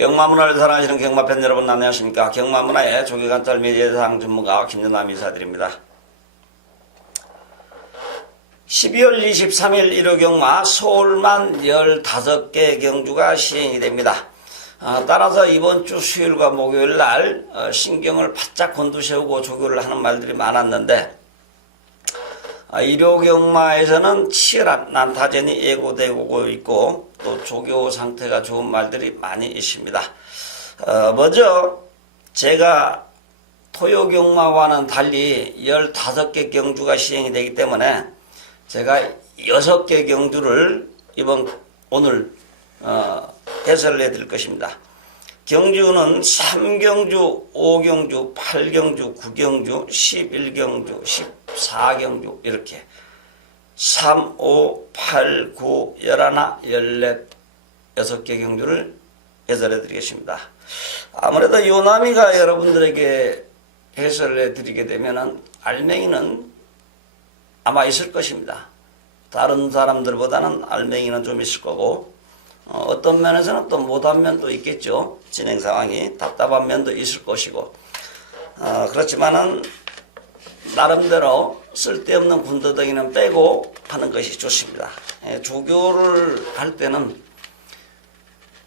경마문화를 사랑하시는 경마팬 여러분 안녕하십니까. 경마문화의 조기관찰 미래대상 전문가 김연남 인사드립니다. 12월 23일 일요경마 서울만 15개 경주가 시행이 됩니다. 따라서 이번 주 수요일과 목요일 날 신경을 바짝 곤두세우고 조교를 하는 말들이 많았는데 일요경마에서는 치열한 난타전이 예고되고 있고 또 조교 상태가 좋은 말들이 많이 있습니다. 먼저 제가 토요경마와는 달리 15개 경주가 시행이 되기 때문에 제가 6개 경주를 오늘 해설을 해드릴 것입니다. 경주는 3경주, 5경주, 8경주, 9경주, 11경주, 14경주 이렇게 3, 5, 8, 9, 11, 14, 6개 경주를 해설해 드리겠습니다. 아무래도 요나미가 여러분들에게 해설을 해드리게 되면은 알맹이는 아마 있을 것입니다. 다른 사람들보다는 알맹이는 좀 있을 거고 어떤 면에서는 또 못한 면도 있겠죠. 진행 상황이 답답한 면도 있을 것이고 그렇지만은 나름대로 쓸데없는 군더더기는 빼고 하는 것이 좋습니다. 조교를 할 때는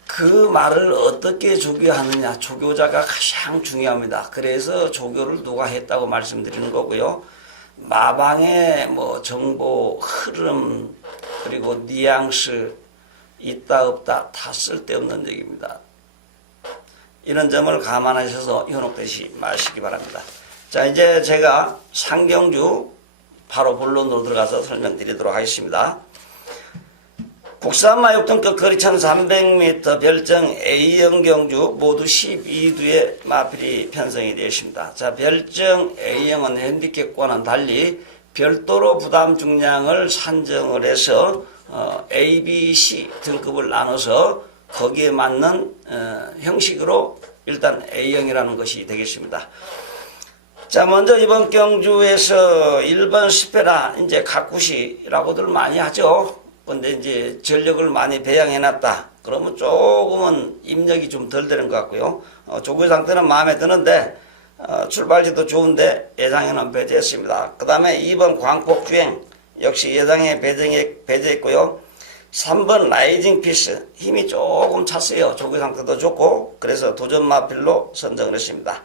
그 말을 어떻게 조교하느냐, 조교자가 가장 중요합니다. 그래서 조교를 누가 했다고 말씀드리는 거고요. 마방의 정보, 흐름, 그리고 뉘앙스 있다 없다 다 쓸데없는 얘기입니다. 이런 점을 감안하셔서 현혹되지 마시기 바랍니다. 자, 이제 제가 상경주 바로 본론으로 들어가서 설명드리도록 하겠습니다. 국산 마육등급 거리 1300m 별정 A형 경주 모두 12두의 마필이 편성이 되어 있습니다. 자, 별정 A형은 핸디캡과는 달리 별도로 부담 중량을 산정을 해서 A, B, C 등급을 나눠서 거기에 맞는 형식으로 일단 A형이라는 것이 되겠습니다. 자, 먼저 이번 경주에서 1번 스페라 이제 가꾸시라고들 많이 하죠. 근데 이제 전력을 많이 배양해놨다. 그러면 조금은 입력이 좀 덜 되는 것 같고요. 조교 상태는 마음에 드는데 출발지도 좋은데 예상에는 배제했습니다. 그 다음에 2번 광폭주행 역시 예상에 배제했고요. 3번 라이징 피스 힘이 조금 찼어요. 조교 상태도 좋고 그래서 도전 마필로 선정을 했습니다.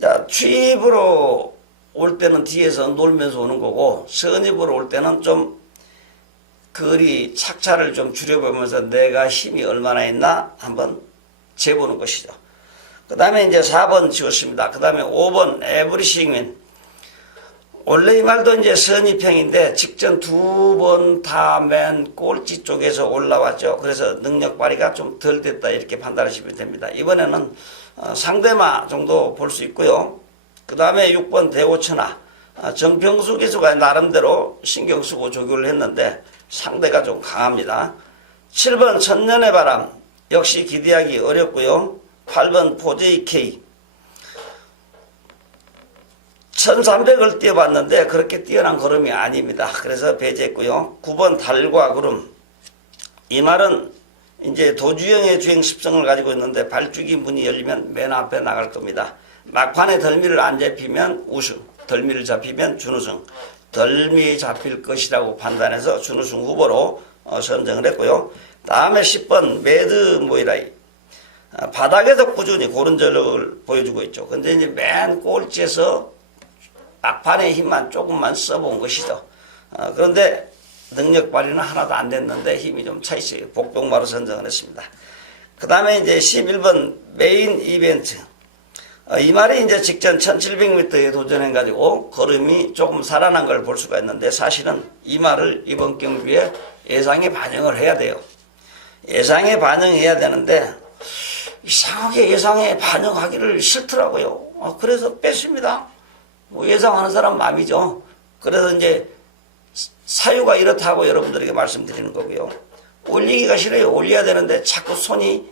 자, 추입으로 올 때는 뒤에서 놀면서 오는 거고 선입으로 올 때는 좀 거리 착차를 좀 줄여보면서 내가 힘이 얼마나 있나 한번 재보는 것이죠. 그 다음에 이제 4번 지웠습니다. 그 다음에 5번 에브리싱윈. 원래 이 말도 이제 선입형인데 직전 2번 다 맨 꼴찌 쪽에서 올라왔죠. 그래서 능력 발휘가 좀 덜 됐다 이렇게 판단하시면 됩니다. 이번에는 상대마 정도 볼 수 있고요. 그 다음에 6번 대오천하. 정평수 기수가 나름대로 신경 쓰고 조교를 했는데 상대가 좀 강합니다. 7번 천년의 바람 역시 기대하기 어렵고요. 8번 포제이K 1300을 뛰어봤는데 그렇게 뛰어난 걸음이 아닙니다. 그래서 배제했고요. 9번 달과 구름 이 말은 이제 도주형의 주행 습성을 가지고 있는데 발주기 문이 열리면 맨 앞에 나갈 겁니다. 막판에 덜미를 안 잡히면 우승, 덜미를 잡히면 준우승, 덜미 잡힐 것이라고 판단해서 준우승 후보로 선정을 했고요. 다음에 10번 매드 모이라이 바닥에서 꾸준히 고른 전력을 보여주고 있죠. 근데 이제 맨 꼴찌에서 막판의 힘만 조금만 써본 것이죠. 그런데 능력 발휘는 하나도 안 됐는데 힘이 좀 차 있어요. 복동마로 선정을 했습니다. 그 다음에 이제 11번 메인 이벤트. 이 말이 이제 직전 1700m에 도전해가지고 걸음이 조금 살아난 걸 볼 수가 있는데 사실은 이 말을 이번 경주에 예상에 반영을 해야 돼요. 예상에 반영해야 되는데 이상하게 예상에 반영하기를 싫더라고요. 그래서 뺐습니다. 예상하는 사람 마음이죠. 그래서 이제 사유가 이렇다고 여러분들에게 말씀드리는 거고요. 올리기가 싫어요. 올려야 되는데 자꾸 손이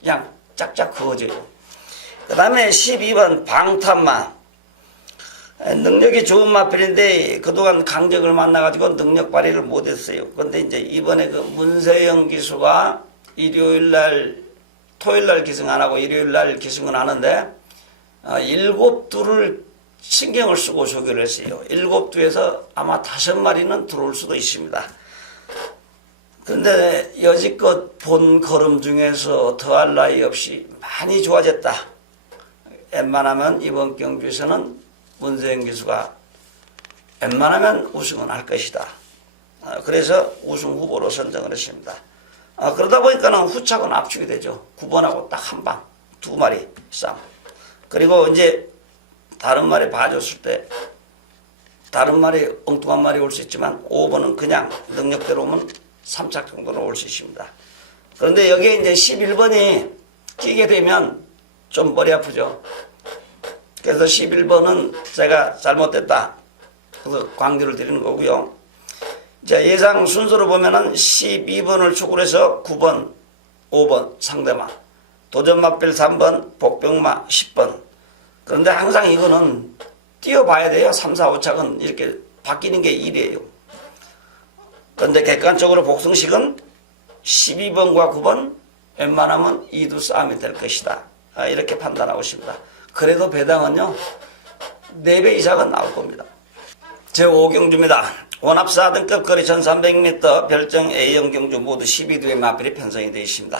그냥 짝짝 그어져요. 그 다음에 12번 방탄마 능력이 좋은 마필인데 그동안 강적을 만나가지고 능력 발휘를 못했어요. 그런데 이제 이번에 그 문세영 기수가 일요일날 토요일날 기승 안 하고 일요일날 기승은 하는데 7두를 신경을 쓰고 조교를 했어요. 7두에서 아마 5마리는 들어올 수도 있습니다. 근데 여지껏 본 걸음 중에서 더할 나위 없이 많이 좋아졌다. 웬만하면 이번 경주에서는 문세영 기수가 웬만하면 우승은 할 것이다. 그래서 우승 후보로 선정을 했습니다. 그러다 보니까는 후착은 압축이 되죠. 9번하고 딱 한 방, 2마리 싸움. 그리고 이제 다른 말이 봐줬을 때 다른 말이 엉뚱한 말이 올 수 있지만 5번은 그냥 능력대로 오면 3착 정도는 올 수 있습니다. 그런데 여기에 이제 11번이 끼게 되면 좀 머리 아프죠. 그래서 11번은 제가 잘못됐다. 그래서 광주를 드리는 거고요. 자, 예상 순서로 보면은 12번을 축으로 해서 9번, 5번 상대마, 도전마필 3번, 복병마 10번. 그런데 항상 이거는 띄워봐야 돼요. 3, 4, 5착은 이렇게 바뀌는 게 일이에요. 그런데 객관적으로 복승식은 12번과 9번 웬만하면 2두 싸움이 될 것이다. 이렇게 판단하고 있습니다. 그래도 배당은요 4배 이상은 나올 겁니다. 제5경주입니다. 원합 4등급 거리 1300m 별정 A형 경주 모두 12두의 마필이 편성이 되어 있습니다.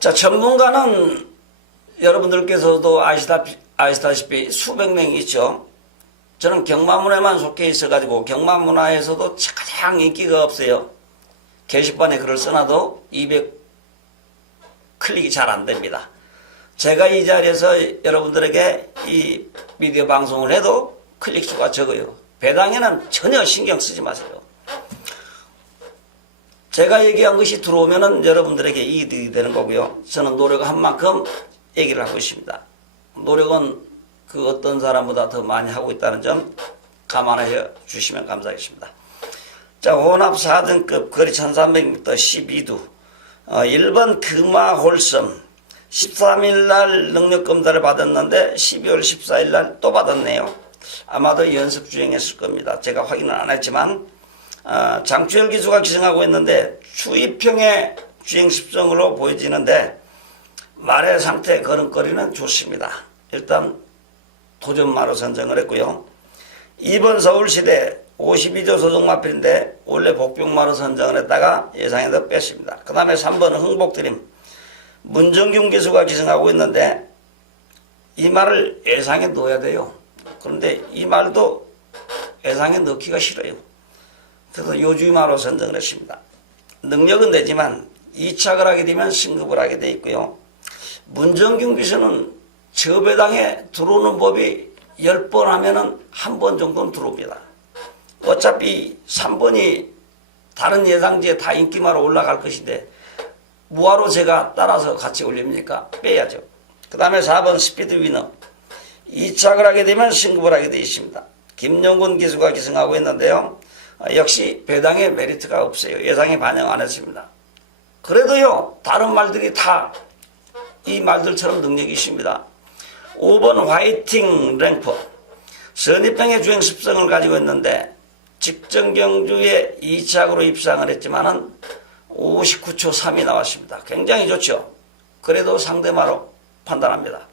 자, 전문가는 여러분들께서도 아시다시피 수백 명이 있죠. 저는 경마문화에만 속해 있어가지고 경마문화에서도 가장 인기가 없어요. 게시판에 글을 써놔도 200 클릭이 잘 안 됩니다. 제가 이 자리에서 여러분들에게 이 미디어 방송을 해도 클릭 수가 적어요. 배당에는 전혀 신경 쓰지 마세요. 제가 얘기한 것이 들어오면은 여러분들에게 이득이 되는 거고요. 저는 노력한 만큼 얘기를 하고 있습니다. 노력은 그 어떤 사람보다 더 많이 하고 있다는 점 감안해 주시면 감사하겠습니다. 자, 혼합 4등급 거리 1300m 12두 1번 금화홀섬 13일날 능력검사를 받았는데 12월 14일날 또 받았네요. 아마도 연습 주행했을 겁니다. 제가 확인은 안 했지만 장추열 기수가 기승하고 있는데 추입형의 주행 습성으로 보여지는데 말의 상태 걸음걸이는 좋습니다. 일단 도전마로 선정을 했고요. 2번 서울시대 52조 소속마필인데 원래 복병마로 선정을 했다가 예상에서 뺐습니다. 그 다음에 3번은 흥복드림 문정균 기수가 기승하고 있는데 이 말을 예상에 넣어야 돼요. 그런데 이 말도 예상에 넣기가 싫어요. 그래서 요주마로 선정을 했습니다. 능력은 되지만 2착을 하게 되면 승급을 하게 돼 있고요. 문정균 기수는 저 배당에 들어오는 법이 10번 하면은 한 번 정도는 들어옵니다. 어차피 3번이 다른 예상지에 다 인기마로 올라갈 것인데 뭐하러 제가 따라서 같이 올립니까? 빼야죠. 그 다음에 4번 스피드 위너 2착을 하게 되면 승급을 하게 되어 있습니다. 김용근 기수가 기승하고 있는데요. 역시 배당에 메리트가 없어요. 예상에 반영 안 했습니다. 그래도요 다른 말들이 다 이 말들처럼 능력이 있습니다. 5번 화이팅 랭퍼 선입형의 주행 습성을 가지고 있는데 직전 경주에 2착으로 입상을 했지만은 59초 3이 나왔습니다. 굉장히 좋죠. 그래도 상대마로 판단합니다.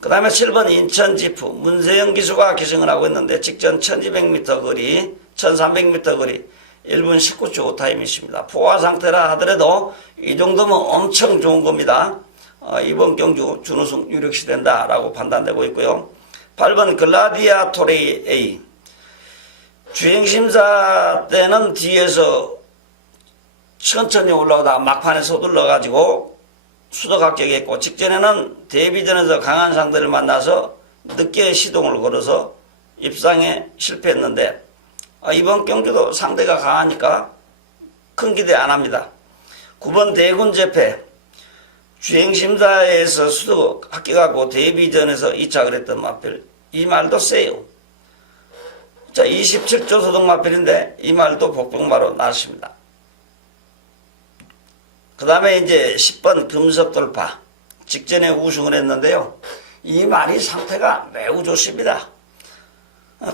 그 다음에 7번 인천지프 문세영 기수가 기승을 하고 있는데 직전 1200m 거리 1300m 거리 1분 19초 타임이 있습니다. 포화 상태라 하더라도 이 정도면 엄청 좋은 겁니다. 이번 경주 준우승 유력시 된다라고 판단되고 있고요. 8번 글라디아토레이 A 주행심사 때는 뒤에서 천천히 올라오다가 막판에 서둘러가지고 수도각격했고 직전에는 데뷔전에서 강한 상대를 만나서 늦게 시동을 걸어서 입상에 실패했는데 이번 경주도 상대가 강하니까 큰 기대 안 합니다. 9번 대군재패 주행심사에서 수도 합격하고 데뷔전에서 2착을 했던 마필 이 말도 세요. 자 27조 소속 마필인데 이 말도 복병마로 나왔습니다. 그 다음에 이제 10번 금석돌파 직전에 우승을 했는데요. 이 말이 상태가 매우 좋습니다.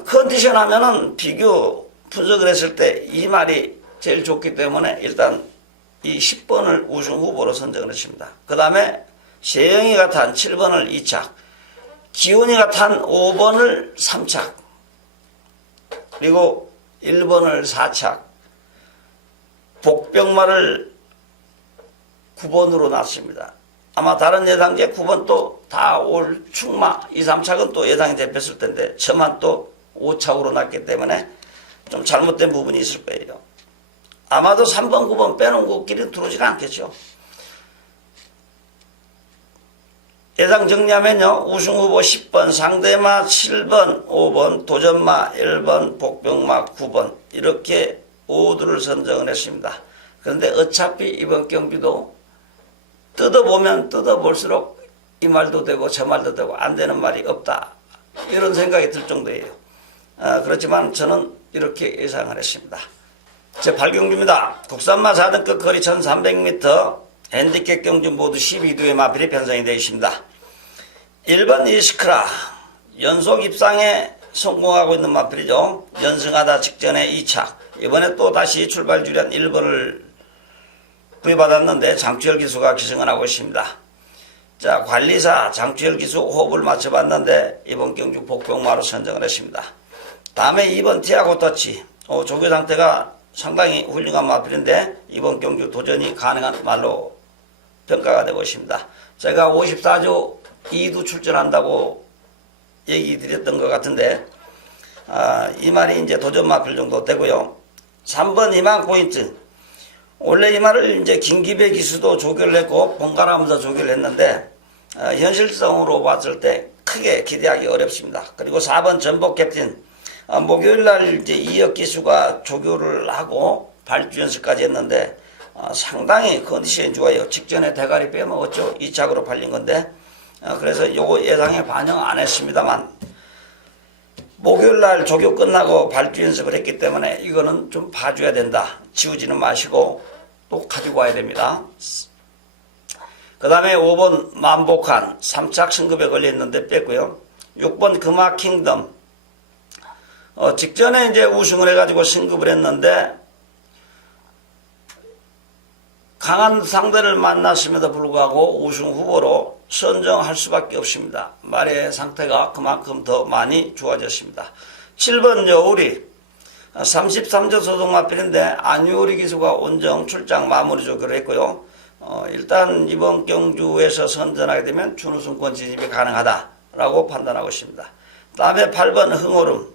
컨디션 하면은 비교 분석을 했을 때 이 말이 제일 좋기 때문에 일단 이 10번을 우승 후보로 선정을 했습니다. 그 다음에 세영이가 탄 7번을 2착, 기훈이가 탄 5번을 3착, 그리고 1번을 4착, 복병마를 9번으로 놨습니다. 아마 다른 예상제 9번 또 다 올 충마 2, 3착은 또 예상이 잡혔을 텐데 저만 또 5착으로 놨기 때문에 좀 잘못된 부분이 있을 거예요. 아마도 3번, 9번 빼놓은 것끼리는 들어오지가 않겠죠. 예상 정리하면요. 우승 후보 10번, 상대마 7번, 5번, 도전마 1번, 복병마 9번 이렇게 5두를 선정을 했습니다. 그런데 어차피 이번 경기도 뜯어보면 뜯어볼수록 이 말도 되고 저 말도 되고 안 되는 말이 없다. 이런 생각이 들 정도예요. 그렇지만 저는 이렇게 예상을 했습니다. 제8경주입니다. 국산마 4등급 거리 1300m 핸디캡 경주 모두 12두의 마필이 편성이 되어 있습니다. 1번 이스크라 연속 입상에 성공하고 있는 마필이죠. 연승하다 직전에 2착, 이번에 또 다시 출발 주련 1번을 부여받았는데 장추열 기수가 기승을 하고 있습니다. 자, 관리사 장추열 기수 호흡을 맞춰봤는데 이번 경주 복병마로 선정을 했습니다. 다음에 2번 티아고 터치, 조교 상태가 상당히 훌륭한 마필인데 이번 경주 도전이 가능한 말로 평가가 되고 있습니다. 제가 54조 2두 출전한다고 얘기 드렸던 것 같은데 이 말이 이제 도전 마필 정도 되고요. 3번 희망 포인트, 원래 이 말을 이제 김기배 기수도 조교를 했고 번갈아가면서 조교를 했는데 현실성으로 봤을 때 크게 기대하기 어렵습니다. 그리고 4번 전복 캡틴, 목요일날 이제 이혁 기수가 조교를 하고 발주 연습까지 했는데 상당히 컨디션이 좋아요. 직전에 대가리 빼먹었죠. 2착으로 팔린 건데 그래서 요거 예상에 반영 안 했습니다만 목요일날 조교 끝나고 발주 연습을 했기 때문에 이거는 좀 봐줘야 된다. 지우지는 마시고 또 가지고 와야 됩니다. 그 다음에 5번 만복한 3착 승급에 걸렸는데 뺐고요. 6번 금화 킹덤, 직전에 이제 우승을 해가지고 승급을 했는데 강한 상대를 만났음에도 불구하고 우승 후보로 선정할 수밖에 없습니다. 말의 상태가 그만큼 더 많이 좋아졌습니다. 7번 여우리 33조 소속 마필인데 안유리 기수가 온정 출장 마무리 조교를 했고요. 일단 이번 경주에서 선전하게 되면 준우승권 진입이 가능하다라고 판단하고 있습니다. 다음에 8번 흥오름,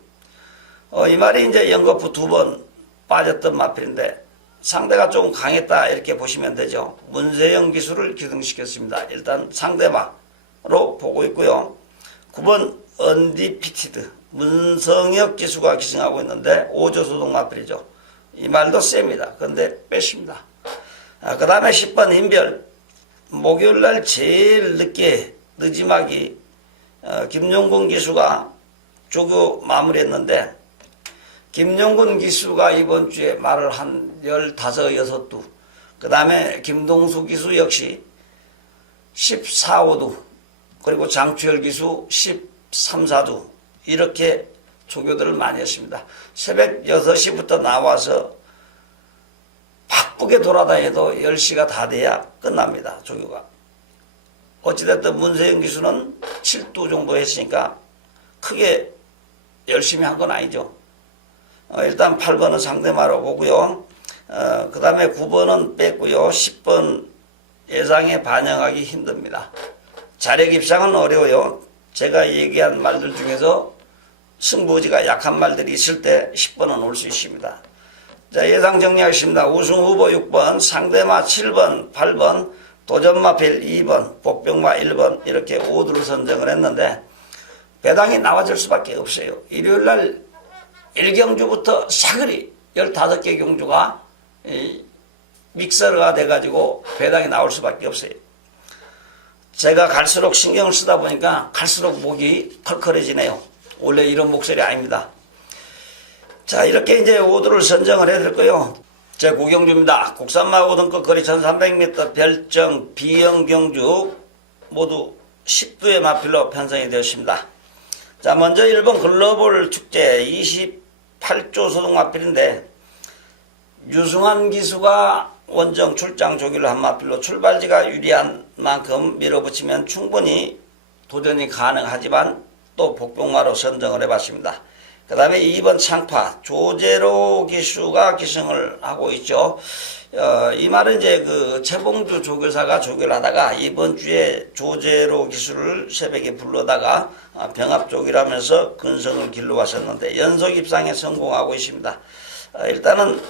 이 말이 이제 연거푸 2번 빠졌던 마필인데 상대가 좀 강했다 이렇게 보시면 되죠. 문세영 기수를 기승시켰습니다. 일단 상대마로 보고 있고요. 9번 언디피티드 문성혁 기수가 기승하고 있는데 5조 소속 마필이죠. 이 말도 셉니다. 그런데 뺐습니다. 그 다음에 10번 힘별, 목요일날 제일 늦게 늦지막이 김용군 기수가 조교 마무리했는데 김용군 기수가 이번 주에 말을 한 15, 6두, 그 다음에 김동수 기수 역시 14, 5두, 그리고 장추열 기수 13, 4두 이렇게 조교들을 많이 했습니다. 새벽 6시부터 나와서 바쁘게 돌아다녀도 10시가 다 돼야 끝납니다. 조교가. 어찌됐든 문세영 기수는 7두 정도 했으니까 크게 열심히 한 건 아니죠. 일단 8번은 상대마로 보고요. 그 다음에 9번은 뺐고요. 10번 예상에 반영하기 힘듭니다. 자력 입상은 어려워요. 제가 얘기한 말들 중에서 승부지가 약한 말들이 있을 때 10번은 올 수 있습니다. 자, 예상 정리하겠습니다. 우승 후보 6번, 상대마 7번, 8번, 도전마필 2번, 복병마 1번 이렇게 5두를 선정을 했는데 배당이 나와줄 수밖에 없어요. 일요일날 1경주부터 사거리 15개 경주가 믹서가 돼가지고 배당이 나올 수밖에 없어요. 제가 갈수록 신경을 쓰다 보니까 갈수록 목이 컬컬해지네요. 원래 이런 목소리 아닙니다. 자, 이렇게 이제 5두를 선정을 해야 될 거요. 제 9경주입니다. 국산마 5등급 거리 1300m 별정 B형 경주 모두 10두의 마필로 편성이 되었습니다. 자, 먼저 1번 글로벌 축제 28조 소속 마필인데 유승환 기수가 원정 출장 조기를 한 마필로 출발지가 유리한 만큼 밀어붙이면 충분히 도전이 가능하지만 또 복병마로 선정을 해봤습니다. 그 다음에 2번 창파 조제로 기수가 기승을 하고 있죠. 이 말은 이제 그 최봉주 조교사가 조교를 하다가 이번 주에 조제로 기수를 새벽에 불러다가 병합 조기를 하면서 근성을 길러왔었는데 연속 입상에 성공하고 있습니다. 일단은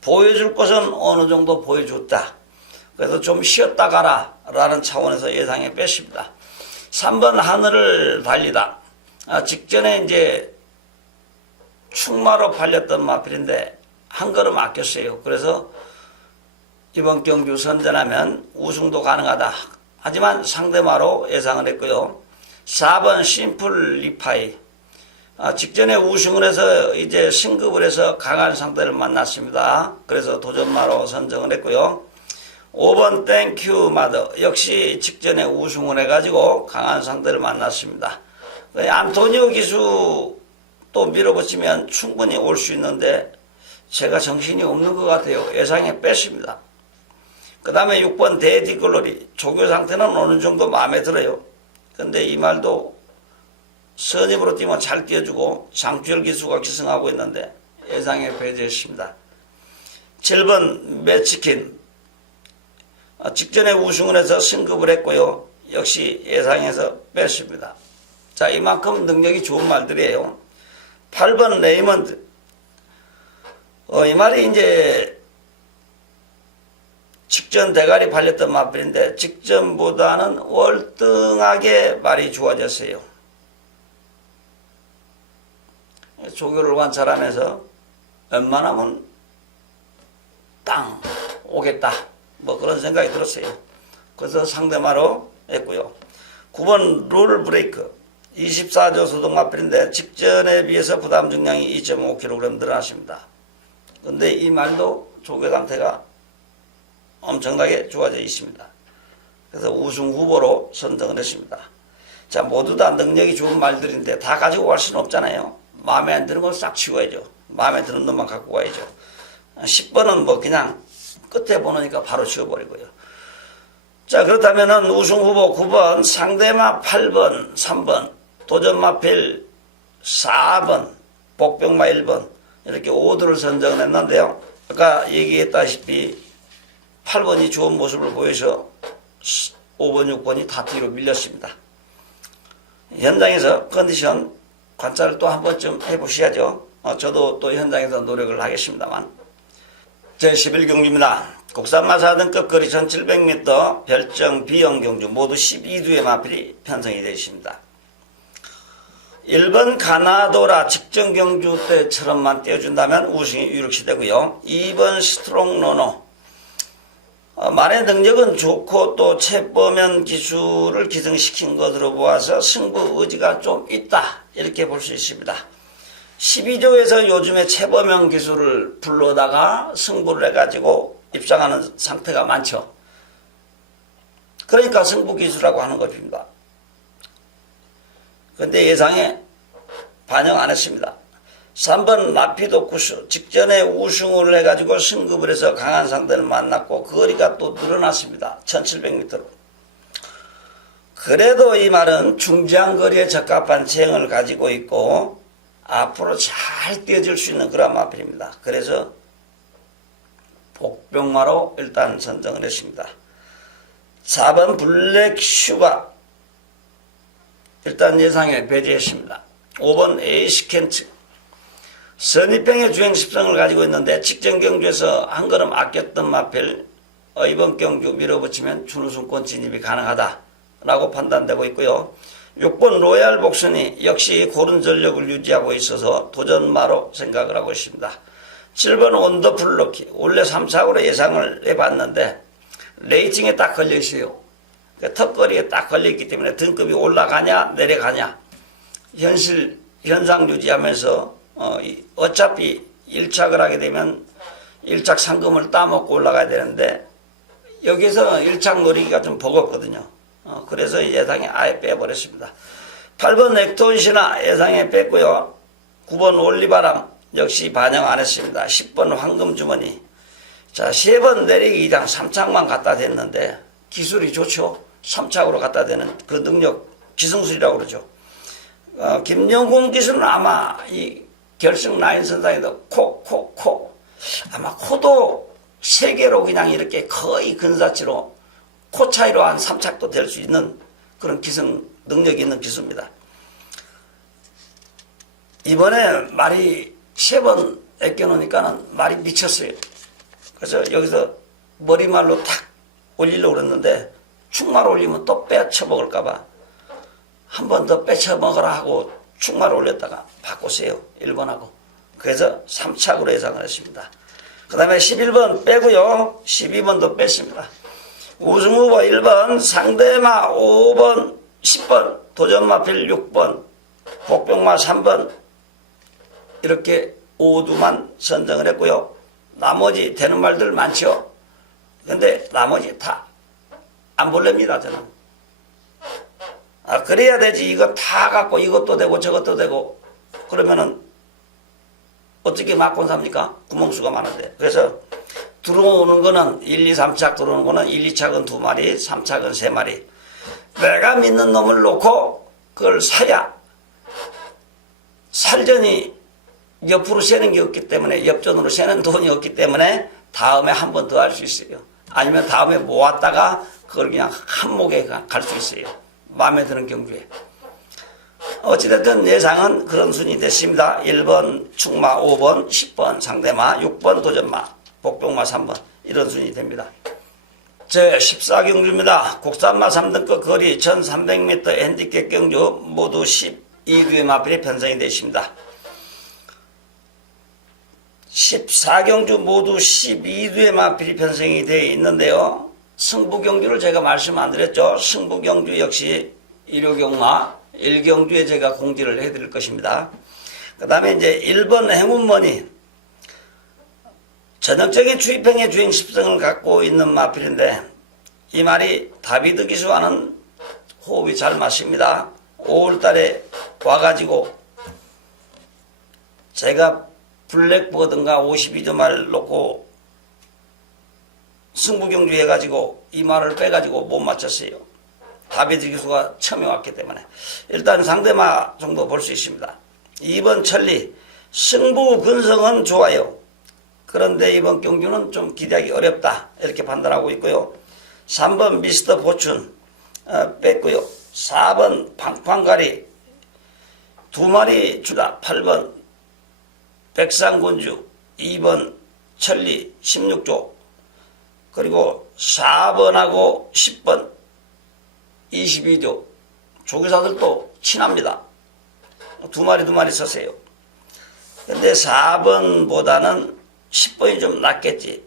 보여줄 것은 어느 정도 보여줬다. 그래서 좀 쉬었다 가라 라는 차원에서 예상에 뺐습니다. 3번 하늘을 달리다. 직전에 이제 충마로 팔렸던 마필인데 한 걸음 아꼈어요. 그래서 이번 경주 선전하면 우승도 가능하다. 하지만 상대마로 예상을 했고요. 4번 심플 리파이. 직전에 우승을 해서 이제 승급을 해서 강한 상대를 만났습니다. 그래서 도전마로 선정을 했고요. 5번 땡큐 마더. 역시 직전에 우승을 해가지고 강한 상대를 만났습니다. 안토니오 기수 또 밀어붙이면 충분히 올 수 있는데 제가 정신이 없는 것 같아요. 예상에 뺐습니다. 그 다음에 6번 데디글로리. 조교 상태는 어느 정도 마음에 들어요. 근데 이 말도 선입으로 뛰면 잘 뛰어주고 장주열 기수가 기승하고 있는데 예상에 배제했습니다. 7번 매치킨. 직전에 우승을 해서 승급을 했고요. 역시 예상에서 뺐습니다. 자, 이만큼 능력이 좋은 말들이에요. 8번 레이먼드. 이 말이 이제 직전 대가리 팔렸던 마필인데 직전보다는 월등하게 말이 좋아졌어요. 조교를 관찰하면서 웬만하면 땅 오겠다 뭐 그런 생각이 들었어요. 그래서 상대마로 했고요. 9번 룰 브레이크. 24조 소동 마필인데 직전에 비해서 부담 중량이 2.5kg 늘어났습니다. 근데 이 말도 조교 상태가 엄청나게 좋아져 있습니다. 그래서 우승 후보로 선정을 했습니다. 자, 모두 다 능력이 좋은 말들인데 다 가지고 갈 수는 없잖아요. 마음에 안 드는 걸 싹 치워야죠. 마음에 드는 놈만 갖고 가야죠. 10번은 뭐 그냥 끝에 보니까 바로 치워버리고요. 자, 그렇다면은 우승 후보 9번, 상대마 8번, 3번, 도전마필 4번, 복병마 1번 이렇게 5도를 선정을 했는데요. 아까 얘기했다시피 8번이 좋은 모습을 보여서 5번, 6번이 다 뒤로 밀렸습니다. 현장에서 컨디션 관찰을 또 한 번쯤 해보셔야죠. 저도 또 현장에서 노력을 하겠습니다만. 제11경주입니다. 국산마사 등급 거리 1700m 별정 B형 경주 모두 12두의 마필이 편성이 되어 있습니다. 1번 가나도라 직전 경주 때처럼만 띄워준다면 우승이 유력시되고요. 2번 스트롱 노노. 말의 능력은 좋고 또 체보면 기술을 기승시킨 것으로 보아서 승부 의지가 좀 있다 이렇게 볼 수 있습니다. 12조에서 요즘에 체보면 기술을 불러다가 승부를 해가지고 입상하는 상태가 많죠. 그러니까 승부 기술이라고 하는 것입니다. 근데 예상에 반영 안 했습니다. 3번 라피도쿠스 직전에 우승을 해가지고 승급을 해서 강한 상대를 만났고 그 거리가 또 늘어났습니다. 1700m로. 그래도 이 말은 중지한 거리에 적합한 체형을 가지고 있고 앞으로 잘 뛰어질 수 있는 그런 마필입니다. 그래서 복병마로 일단 선정을 했습니다. 4번 블랙 슈가 일단 예상에 배제했습니다. 5번 에이시켄트 선입병의 주행 습성을 가지고 있는데 직전 경주에서 한 걸음 아꼈던 마필 이번 경주 밀어붙이면 준우승권 진입이 가능하다라고 판단되고 있고요. 6번 로얄 복순이 역시 고른 전력을 유지하고 있어서 도전마로 생각을 하고 있습니다. 7번 원더풀 럭키 원래 3차로 예상을 해봤는데 레이팅에 딱 걸려 있어요. 턱걸이에 딱 걸려 있기 때문에 등급이 올라가냐 내려가냐 현상 유지하면서 어차피 1착을 하게 되면 1착 상금을 따먹고 올라가야 되는데 여기서 1착 노리기가 좀 버겁거든요. 그래서 예상에 아예 빼버렸습니다. 8번 엑톤시나 예상에 뺐고요. 9번 올리바람 역시 반영 안 했습니다. 10번 황금주머니 자, 3번 내리기 2장 3착만 갖다 댔는데 기술이 좋죠. 3착으로 갖다 대는 그 능력 기승술이라고 그러죠. 김영공 기술은 아마 이 결승 라인 선상에도 코 아마 코도 3개로 그냥 이렇게 거의 근사치로 코 차이로 한 3착도 될 수 있는 그런 기승 능력이 있는 기수입니다. 이번에 말이 3번 애껴놓으니까는 말이 미쳤어요. 그래서 여기서 머리말로 탁 올리려고 그랬는데 축말 올리면 또 빼쳐먹을까봐 한 번 더 빼쳐먹으라 하고 축말 올렸다가 바꿨어요. 1번하고. 그래서 3착으로 예상을 했습니다. 그 다음에 11번 빼고요. 12번도 뺐습니다. 우승후보 1번, 상대마 5번, 10번, 도전마필 6번, 복병마 3번 이렇게 5두만 선정을 했고요. 나머지 되는 말들 많죠. 근데 나머지 다 안 볼랍니다. 저는. 그래야 되지. 이거 다 갖고 이것도 되고 저것도 되고 그러면은 어떻게 맞고 삽니까? 구멍수가 많은데. 그래서 들어오는 거는 1, 2, 3착 들어오는 거는 1, 2착은 2마리, 3착은 3마리. 내가 믿는 놈을 놓고 그걸 사야 살전이 옆으로 세는 게 없기 때문에 옆전으로 세는 돈이 없기 때문에 다음에 한 번 더 할 수 있어요. 아니면 다음에 모았다가 그걸 그냥 한 목에 갈 수 있어요. 마음에 드는 경주에. 어찌됐든 예상은 그런 순이 됐습니다. 1번 축마, 5번 10번 상대마, 6번 도전마, 복병마 3번 이런 순이 됩니다. 제 14경주입니다. 국산마 3등급 거리 1300m 핸디캡 경주 모두 12두의 마필이 편성이 되어 있습니다. 14경주 모두 12두의 마필이 편성이 되어 있는데요. 승부경주를 제가 말씀 안 드렸죠. 승부경주 역시 1호경마 1경주에 제가 공지를 해드릴 것입니다. 그 다음에 이제 1번 행운머니 전형적인 추입행의 주행 10성을 갖고 있는 마필인데 이 말이 다비드 기수와는 호흡이 잘 맞습니다. 5월달에 와가지고 제가 블랙버든가 52점 말을 놓고 승부경주 해가지고 이 말을 빼가지고 못 맞췄어요. 다비드 기수가 처음에 왔기 때문에. 일단 상대마 정도 볼 수 있습니다. 2번 천리 승부 근성은 좋아요. 그런데 이번 경주는 좀 기대하기 어렵다 이렇게 판단하고 있고요. 3번 미스터 포춘 뺐고요. 4번 팡팡가리 2마리 주다 8번 백상군주 2번 천리 16조 그리고 4번하고 10번 22조 조교사들도 친합니다. 2마리 썼어요. 근데 4번보다는 10번이 좀 낫겠지.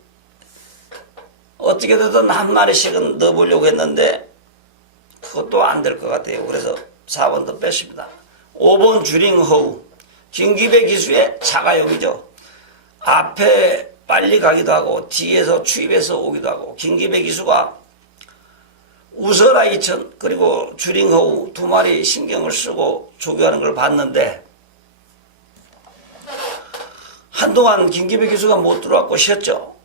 어떻게든 한 마리씩은 넣어보려고 했는데 그것도 안 될 것 같아요. 그래서 4번도 뺐습니다. 5번 주링허우 김기배 기수의 자가용이죠. 앞에 빨리 가기도 하고 뒤에서 추입해서 오기도 하고 김기배 기수가 우서라 2000 그리고 주링허우 2마리 신경을 쓰고 조교하는 걸 봤는데 한동안 김기배 기수가 못 들어왔고 쉬었죠.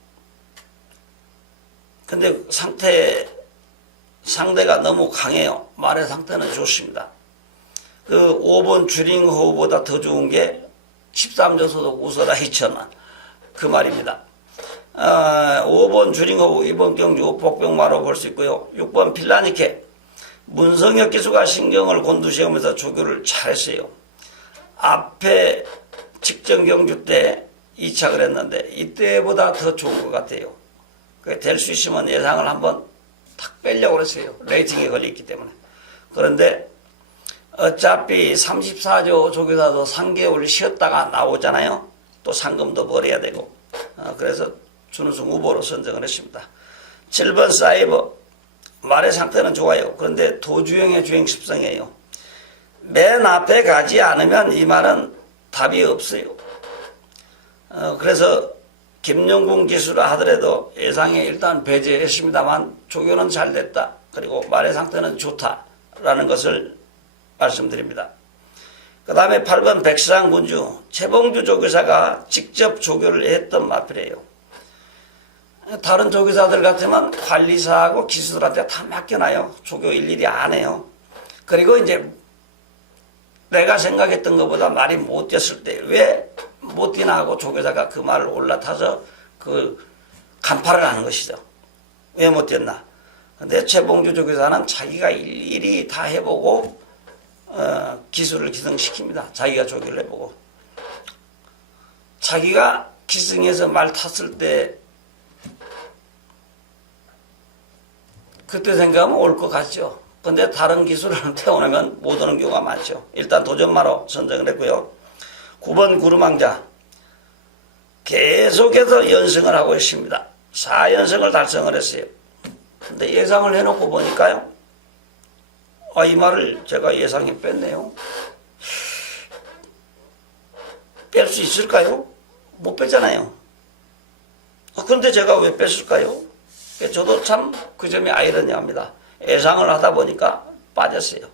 근데 상대가 너무 강해요. 말의 상태는 좋습니다. 그 5번 주링허우보다 더 좋은 게 13조 소속 우서라 2000만 그 말입니다. 5번 주링허우 2번 경주 복병마로 볼 수 있고요. 6번 필라니케 문성혁 기수가 신경을 곤두세우면서 조교를 잘했어요. 앞에 직전 경주 때 2착을 했는데 이때보다 더 좋은 것 같아요. 될 수 있으면 예상을 한번 탁 빼려고 그랬어요. 레이팅에 걸려있기 때문에. 그런데 어차피 34조 조교사도 3개월 쉬었다가 나오잖아요. 또 상금도 벌어야 되고 그래서 준우승 후보로 선정을 했습니다. 7번 사이버 말의 상태는 좋아요. 그런데 도주형의 주행 습성이에요. 맨 앞에 가지 않으면 이 말은 답이 없어요. 그래서 김영궁 기수라 하더라도 예상에 일단 배제했습니다만 조교는 잘 됐다. 그리고 말의 상태는 좋다라는 것을 말씀드립니다. 그 다음에 8번 백상군주 최봉주 조교사가 직접 조교를 했던 마필이에요. 다른 조교사들 같으면 관리사하고 기수들한테 다 맡겨놔요. 조교 일일이 안 해요. 그리고 이제 내가 생각했던 것보다 말이 못 뛰었을 때 왜 못 뛰나 하고 조교사가 그 말을 올라타서 그 간파를 하는 것이죠. 왜 못 뛰었나? 근데 최봉주 조교사는 자기가 일일이 다 해보고 기술을 기승시킵니다. 자기가 조교를 해보고 자기가 기승해서 말 탔을 때 그때 생각하면 올 것 같죠. 근데 다른 기술을 태워내면 못 오는 경우가 많죠. 일단 도전마로 선정을 했고요. 9번 구르망자 계속해서 연승을 하고 있습니다. 4연승을 달성을 했어요. 근데 예상을 해놓고 보니까요. 이 말을 제가 예상에 뺐네요. 뺄 수 있을까요? 못 뺐잖아요. 그런데 제가 왜 뺐을까요? 저도 참 그 점이 아이러니합니다. 예상을 하다 보니까 빠졌어요.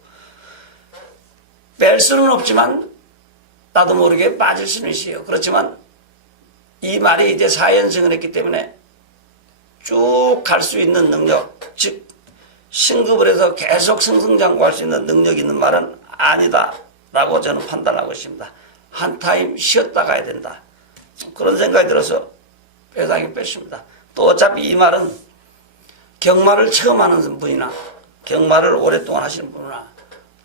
뺄 수는 없지만 나도 모르게 빠질 수는 있어요. 그렇지만 이 말이 이제 4연승을 했기 때문에 쭉 갈 수 있는 능력, 즉 승급을 해서 계속 승승장구할 수 있는 능력이 있는 말은 아니다라고 저는 판단하고 있습니다. 한 타임 쉬었다 가야 된다. 그런 생각이 들어서 배당이 뺐습니다. 또 어차피 이 말은 경마를 처음 하는 분이나 경마를 오랫동안 하시는 분이나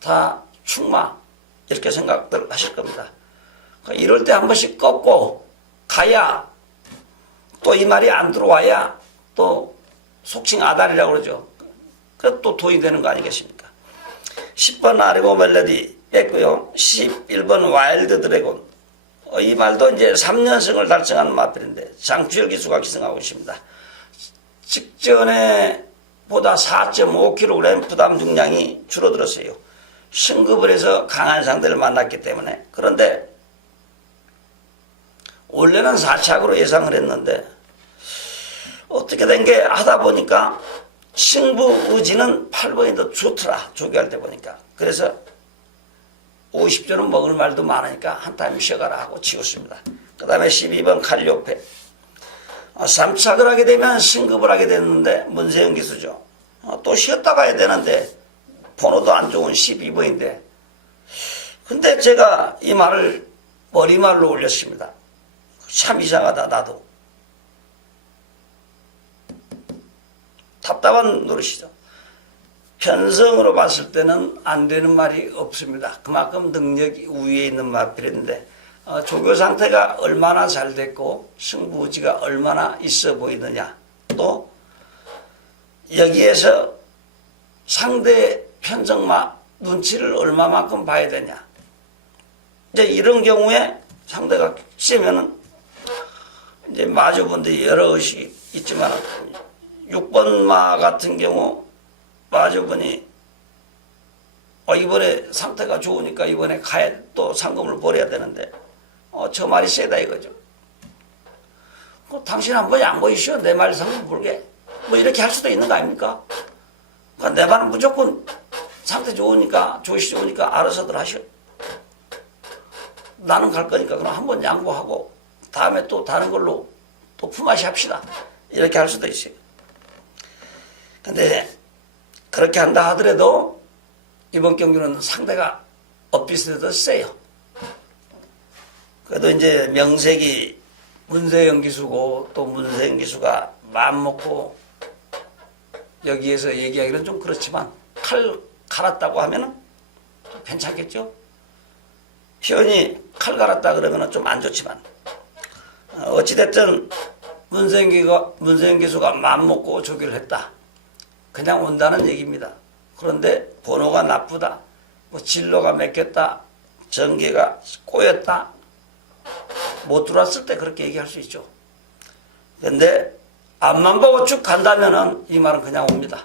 다 충마 이렇게 생각들 하실 겁니다. 이럴 때 한 번씩 꺾고 가야 또 이 말이 안 들어와야 또 속칭 아달이라고 그러죠. 그래서 또 돈이 되는 거 아니겠습니까? 10번 아리고 멜로디 뺐고요. 11번 와일드 드래곤. 이 말도 이제 3연승을 달성한 마필인데 장추열 기수가 기승하고 있습니다. 직전에 보다 4.5kg 부담 중량이 줄어들었어요. 승급을 해서 강한 상대를 만났기 때문에. 그런데 원래는 4착으로 예상을 했는데 어떻게 된 게 하다 보니까 승부 의지는 8번이 더 좋더라. 조교할 때 보니까. 그래서 50조는 먹을 말도 많으니까 한 타임 쉬어가라 하고 치웠습니다. 그 다음에 12번 칼리오페. 3착을 하게 되면 승급을 하게 됐는데 문세영 기수죠. 또 쉬었다 가야 되는데 번호도 안 좋은 12번인데 근데 제가 이 말을 머리말로 올렸습니다. 참 이상하다. 나도 답답한 노릇이죠. 편성으로 봤을 때는 안 되는 말이 없습니다. 그만큼 능력이 우위에 있는 마필인데 조교 상태가 얼마나 잘 됐고 승부의지가 얼마나 있어 보이느냐, 또 여기에서 상대 편성마 눈치를 얼마만큼 봐야 되냐. 이제 이런 경우에 상대가 세면은 이제 마주분들이 여럿이 있지만 6번마 같은 경우 마주분이 이번에 상태가 좋으니까 이번에 가야 또 상금을 벌여야 되는데 저 말이 세다 이거죠. 당신 한번 양보이시오. 내 말 상금 벌게. 뭐 이렇게 할 수도 있는 거 아닙니까? 그러니까 내 말은 무조건 상태 좋으니까 조시 좋으니까 알아서들 하시오. 나는 갈 거니까 그럼 한번 양보하고 다음에 또 다른 걸로 또 품앗이 합시다. 이렇게 할 수도 있어요. 근데 그렇게 한다 하더라도 이번 경기는 상대가 엇비슷해도 세요. 그래도 이제 명색이 문세영 기수고 또 문세영 기수가 마음먹고 여기에서 얘기하기는 좀 그렇지만 칼 갈았다고 하면은 괜찮겠죠? 표현이 칼 갈았다 그러면은 좀 안 좋지만 어찌됐든 문세영 기수가 마음먹고 조기를 했다. 그냥 온다는 얘기입니다. 그런데 번호가 나쁘다, 뭐 진로가 맥혔다, 전개가 꼬였다, 못 들어왔을 때 그렇게 얘기할 수 있죠. 그런데 앞만 보고 쭉 간다면은 이 말은 그냥 옵니다.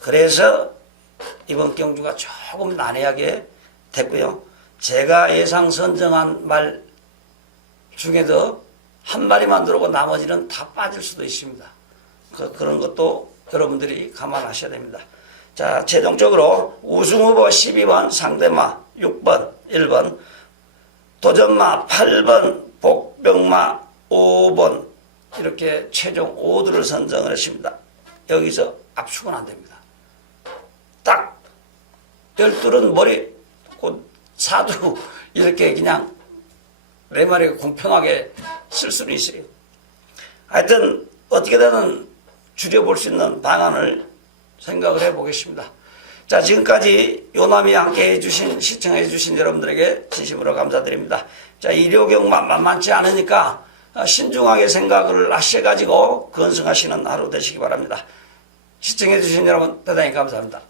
그래서 이번 경주가 조금 난해하게 됐고요. 제가 예상 선정한 말 중에도 한 마리만 들어오고 나머지는 다 빠질 수도 있습니다. 그런 것도 여러분들이 감안하셔야 됩니다. 자, 최종적으로 우승후보 12번, 상대마 6번, 1번, 도전마 8번, 복병마 5번, 이렇게 최종 5두를 선정을 했습니다. 여기서 압축은 안 됩니다. 딱 12는 머리, 곧 4두 이렇게 그냥 네 마리가 공평하게 쓸 수는 있어요. 하여튼 어떻게든 줄여볼 수 있는 방안을 생각을 해보겠습니다. 자, 지금까지 요남이 함께 해주신, 시청해주신 여러분들에게 진심으로 감사드립니다. 자, 일요경만 만만치 않으니까 신중하게 생각을 하셔가지고 건승하시는 하루 되시기 바랍니다. 시청해주신 여러분 대단히 감사합니다.